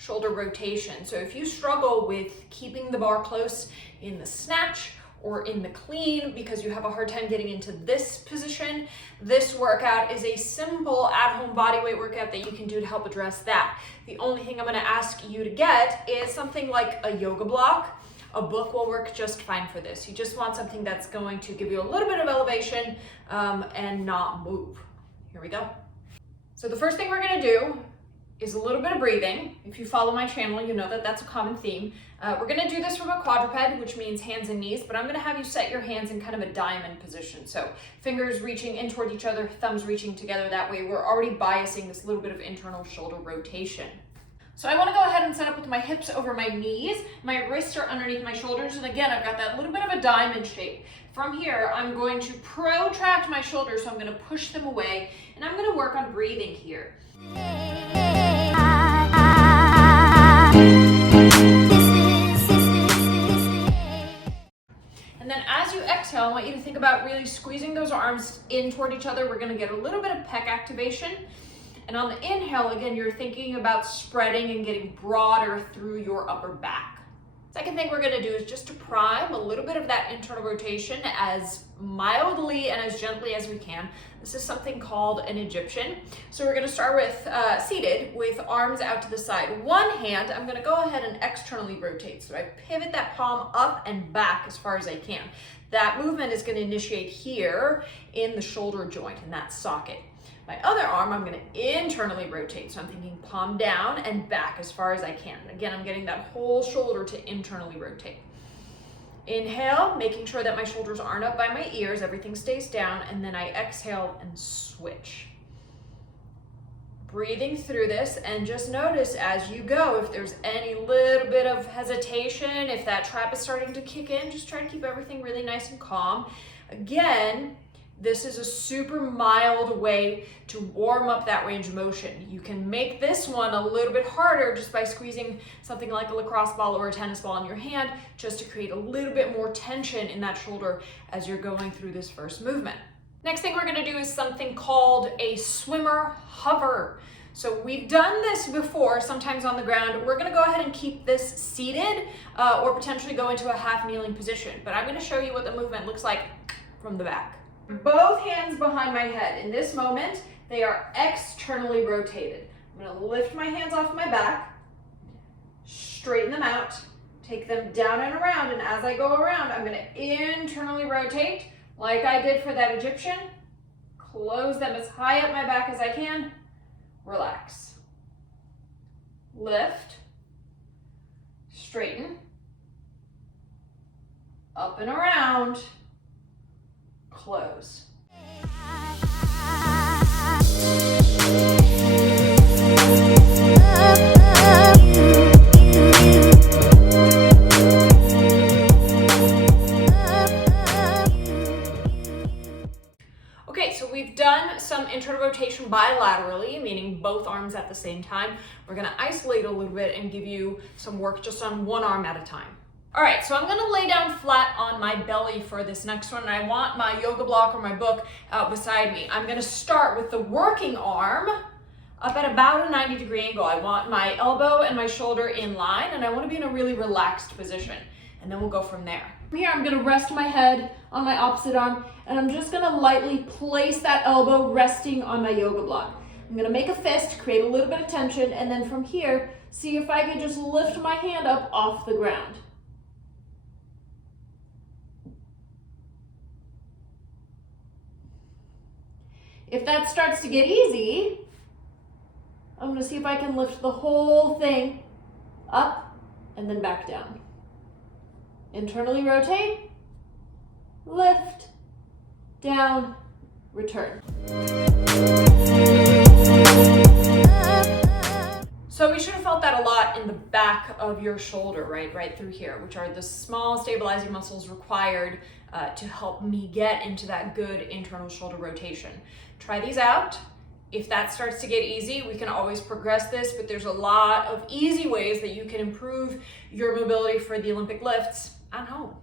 shoulder rotation. So if you struggle with keeping the bar close in the snatch or in the clean because you have a hard time getting into this position, this workout is a simple at-home bodyweight workout that you can do to help address that. The only thing I'm gonna ask you to get is something like a yoga block. A book will work just fine for this. You just want something that's going to give you a little bit of elevation and not move. Here we go. So the first thing we're gonna do is a little bit of breathing. If you follow my channel, you know that that's a common theme. We're gonna do this from a quadruped, which means hands and knees, but I'm gonna have you set your hands in kind of a diamond position. So fingers reaching in toward each other, thumbs reaching together. That way we're already biasing this little bit of internal shoulder rotation. So I wanna go ahead and set up with my hips over my knees. My wrists are underneath my shoulders. And again, I've got that little bit of a diamond shape. From here, I'm going to protract my shoulders. So I'm gonna push them away and I'm gonna work on breathing here. And then as you exhale, I want you to think about really squeezing those arms in toward each other. We're gonna get a little bit of pec activation. And on the inhale, again, you're thinking about spreading and getting broader through your upper back. Second thing we're gonna do is just to prime a little bit of that internal rotation as mildly and as gently as we can. This is something called an Egyptian. So we're gonna start with seated with arms out to the side. One hand, I'm gonna go ahead and externally rotate. So I pivot that palm up and back as far as I can. That movement is gonna initiate here in the shoulder joint, in that socket. My other arm, I'm gonna internally rotate. So I'm thinking palm down and back as far as I can. Again, I'm getting that whole shoulder to internally rotate. Inhale, making sure that my shoulders aren't up by my ears, everything stays down, and then I exhale and switch. Breathing through this, and just notice as you go, if there's any little bit of hesitation, if that trap is starting to kick in, just try to keep everything really nice and calm. Again, this is a super mild way to warm up that range of motion. You can make this one a little bit harder just by squeezing something like a lacrosse ball or a tennis ball in your hand, just to create a little bit more tension in that shoulder as you're going through this first movement. Next thing we're gonna do is something called a swimmer hover. So we've done this before, sometimes on the ground. We're gonna go ahead and keep this seated or potentially go into a half kneeling position. But I'm gonna show you what the movement looks like from the back. Both hands behind my head. In this moment, they are externally rotated. I'm gonna lift my hands off my back, straighten them out, take them down and around, and as I go around, I'm gonna internally rotate, like I did for that Egyptian, close them as high up my back as I can, relax. Lift, straighten, up and around, close. Okay, so we've done some internal rotation bilaterally, meaning both arms at the same time. We're gonna isolate a little bit and give you some work just on one arm at a time. All right, so I'm gonna lay down flat on my belly for this next one, and I want my yoga block or my book out beside me. I'm gonna start with the working arm up at about a 90-degree angle. I want my elbow and my shoulder in line, and I wanna be in a really relaxed position, and then we'll go from there. From here, I'm gonna rest my head on my opposite arm, and I'm just gonna lightly place that elbow resting on my yoga block. I'm gonna make a fist, create a little bit of tension, and then from here, see if I can just lift my hand up off the ground. If that starts to get easy, I'm gonna see if I can lift the whole thing up and then back down. Internally rotate, lift, down, return. So we should have felt that a lot in the back of your shoulder, right through here, which are the small stabilizing muscles required to help me get into that good internal shoulder rotation. Try these out. If that starts to get easy, we can always progress this, but there's a lot of easy ways that you can improve your mobility for the Olympic lifts at home.